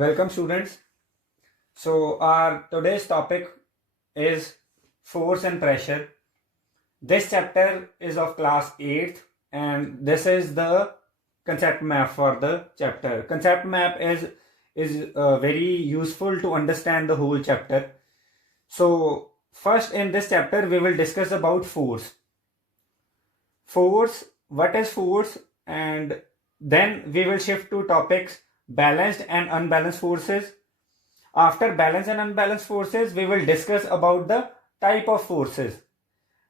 Welcome students. So our today's topic is force and pressure. This chapter is of class 8th and this is the concept map for the chapter. Concept map is very useful to understand the whole chapter. So first in this chapter we will discuss about force. Force, what is force, and then we will shift to topics balanced and unbalanced forces. After balanced and unbalanced forces, we will discuss about the type of forces.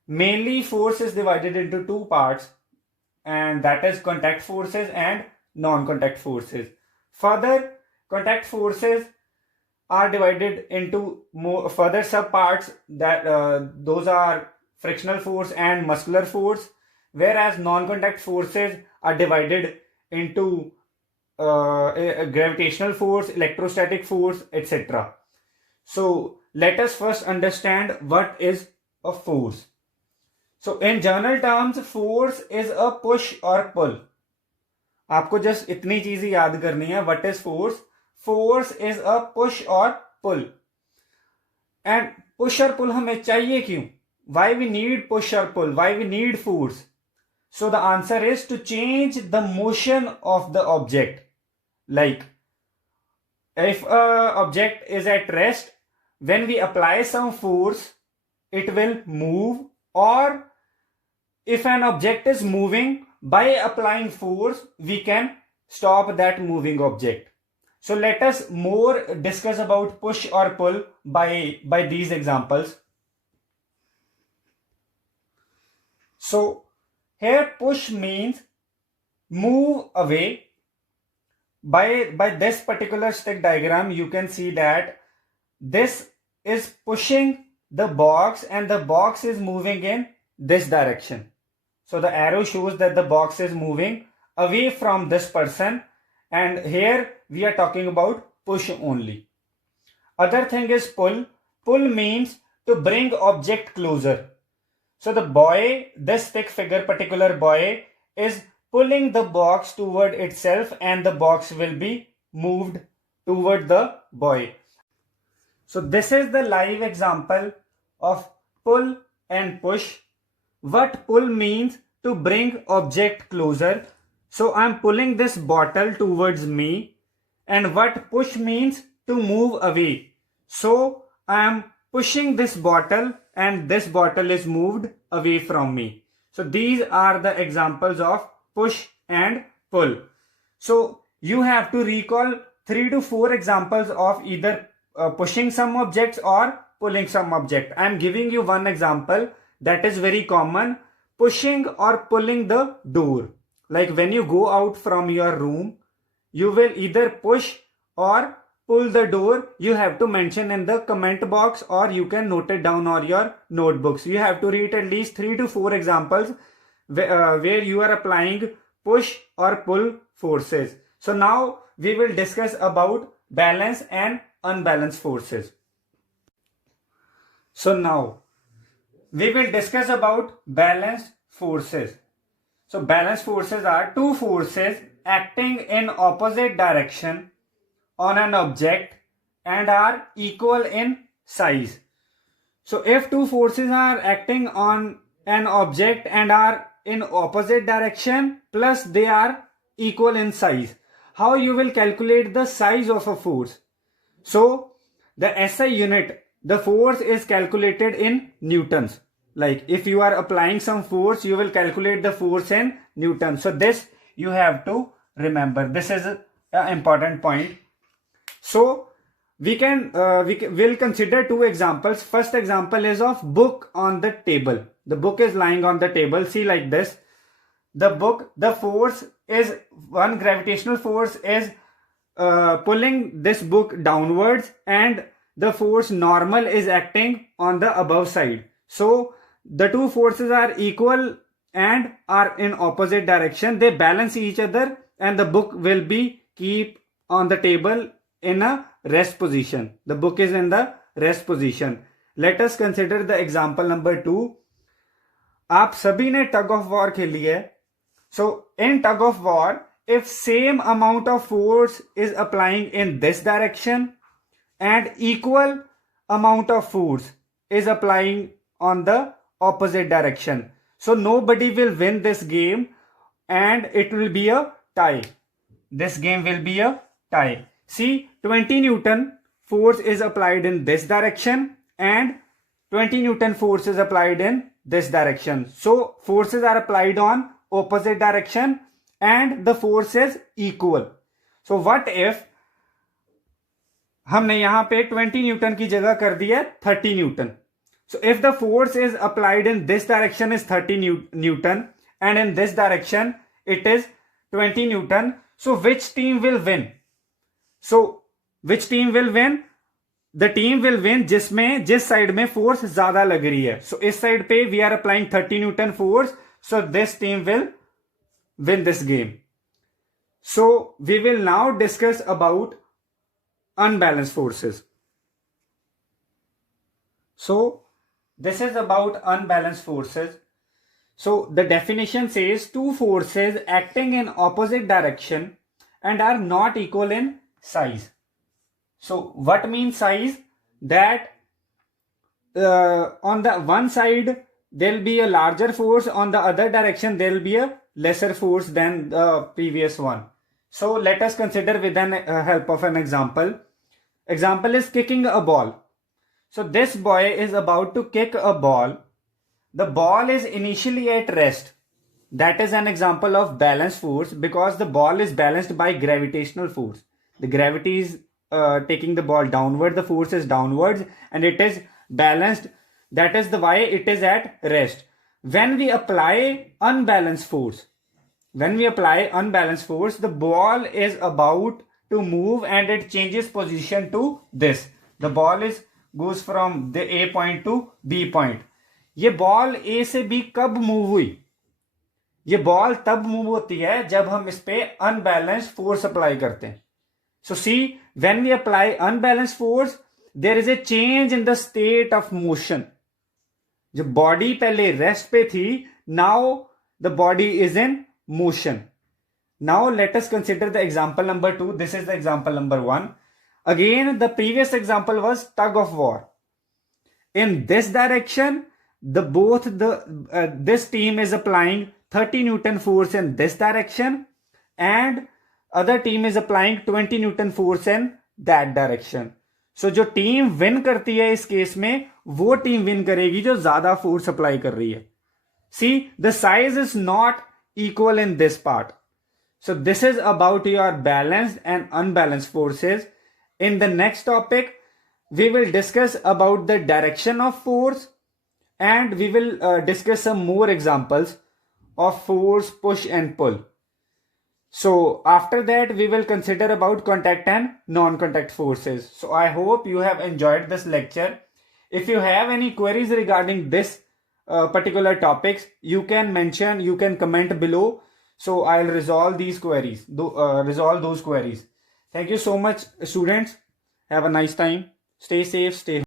Mainly force is divided into two parts, and that is contact forces and non-contact forces. Further, contact forces are divided into more further subparts that those are frictional force and muscular force, whereas non-contact forces are divided into gravitational force, electrostatic force, etc. So let us first understand what is a force. So in general terms, force is a push or pull. आपको just इतनी चीज याद करनी है. What is force? Force is a push or pull. And push or pull हमें चाहिए क्यों? Why we need push or pull? Why we need force? So the answer is to change the motion of the object. Like if a object is at rest, when we apply some force, it will move, or if an object is moving, by applying force, we can stop that moving object. So let us more discuss about push or pull by these examples. So here push means move away. By this particular stick diagram, you can see that this is pushing the box and the box is moving in this direction. So the arrow shows that the box is moving away from this person, and here we are talking about push only. Other thing is pull. Pull means to bring object closer. So the boy, this stick figure particular boy, is pulling the box toward itself and the box will be moved toward the boy. So this is the live example of pull and push. What pull means? To bring object closer. So I'm pulling this bottle towards me. And what push means? To move away. So I am pushing this bottle and this bottle is moved away from me. So these are the examples of push and pull. So you have to recall 3 to 4 examples of either pushing some objects or pulling some object. I am giving you one example that is very common. Pushing or pulling the door. Like when you go out from your room, you will either push or pull the door. You have to mention in the comment box, or you can note it down on your notebooks. You have to read at least 3 to 4 examples where you are applying push or pull forces. So now we will discuss about balanced and unbalanced forces. So now we will discuss about balanced forces. So balanced forces are two forces acting in opposite direction on an object and are equal in size. So if two forces are acting on an object and are in opposite direction plus they are equal in size, how you will calculate the size of a force? So the SI unit, the force is calculated in newtons. Like if you are applying some force, you will calculate the force in newtons. So this you have to remember. This is an important point. So we will consider two examples. First example is of book on the table. The book is lying on the table. See, like this. The book, the force is one gravitational force is pulling this book downwards, and the force normal is acting on the above side. So the two forces are equal and are in opposite direction. They balance each other and the book will be keep on the table in a rest position. The book is in the rest position. Let us consider the example number 2. आप सभी ने tug of war खेली है. So in tug of war, if same amount of force is applying in this direction and equal amount of force is applying on the opposite direction. So nobody will win this game and it will be a tie. This game will be a tie. See, 20 Newton force is applied in this direction and 20 Newton force is applied in this direction. So forces are applied on opposite direction and the force is equal. So what if हमने यहाँ पे 20 Newton की जगह कर दिया 30 Newton. So if the force is applied in this direction is 30 Newton and in this direction it is 20 Newton. So which team will win? So which team will win? The team will win जिस side में force ज्यादा लग रही है. So इस side पे we are applying 30 Newton force. So this team will win this game. So we will now discuss about unbalanced forces. So this is about unbalanced forces. So the definition says two forces acting in opposite direction and are not equal in size. So what means size? That on the one side there will be a larger force, on the other direction there will be a lesser force than the previous one. So let us consider with the help of an example. Example is kicking a ball. So this boy is about to kick a ball. The ball is initially at rest. That is an example of balanced force because the ball is balanced by gravitational force. The gravity is taking the ball downward, the force is downwards and it is balanced. That is why it is at rest. When we apply unbalanced force, the ball is about to move and it changes position to this. The ball goes from the A point to B point. ये ball A से B कब move हुई? ये ball तब move होती है जब हम इस पे अनबैलेंस्ड फोर्स अप्लाई करते हैं. So see, when we apply unbalanced force, there is a change in the state of motion. जो बॉडी पहले रेस्ट पे थी, now the body is in motion. Now let us consider the example number 2. This is the example number 1. Again, the previous example was tug of war. In this direction, this team is applying 30 Newton force in this direction and other team is applying 20 Newton force in that direction. So जो team win करती है इस case में वो team win करेगी जो ज्यादा force apply कर रही है. See, the size is not equal in this part. So this is about your balanced and unbalanced forces. In the next topic, we will discuss about the direction of force and we will discuss some more examples of force, push and pull. So after that, we will consider about contact and non-contact forces. So I hope you have enjoyed this lecture. If you have any queries regarding this particular topics, you can mention, you can comment below. So I'll resolve these queries, resolve those queries. Thank you so much, students. Have a nice time. Stay safe, stay